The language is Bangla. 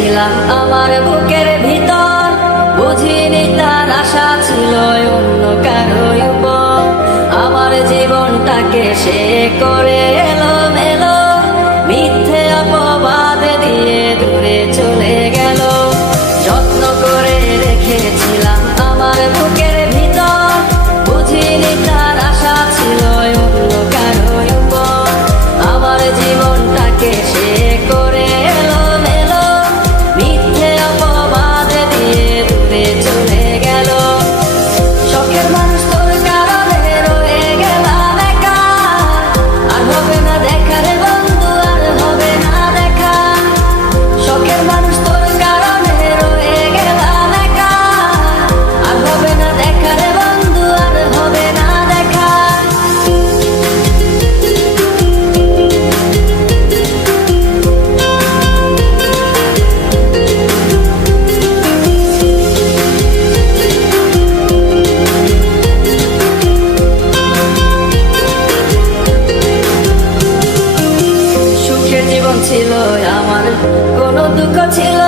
রেখেছিলাম আমার বুকের ভিতর, বুঝিনি তার আশা ছিল অন্য কারো উপর। আমার জীবনটাকে সে করে এলোমেলো, মিথ্যে অপবাদ দিয়ে দূরে চলে গেল। যত্ন করে রেখেছিলাম আমার বুকের ভিতর, বুঝিনি তার আশা ছিল অন্য কারো উপর। আমার জীবনটাকে সে করে এলোমেলো, মিথ্যে অপবাদ দিয়ে দূরে চলে গেল। শখের মানুষ তোর কারণে রয়ে গেলাম একা, আর হবে না দেখা রে বন্ধু, আর হবে না দেখা। শখের মানুষ তোর কারণে রয়ে গেলাম একা, আর হবে না দেখা রে বন্ধু, আর হবে না দেখা। সুখের জীবন ছিল আমার, কোনো দুঃখ ছিল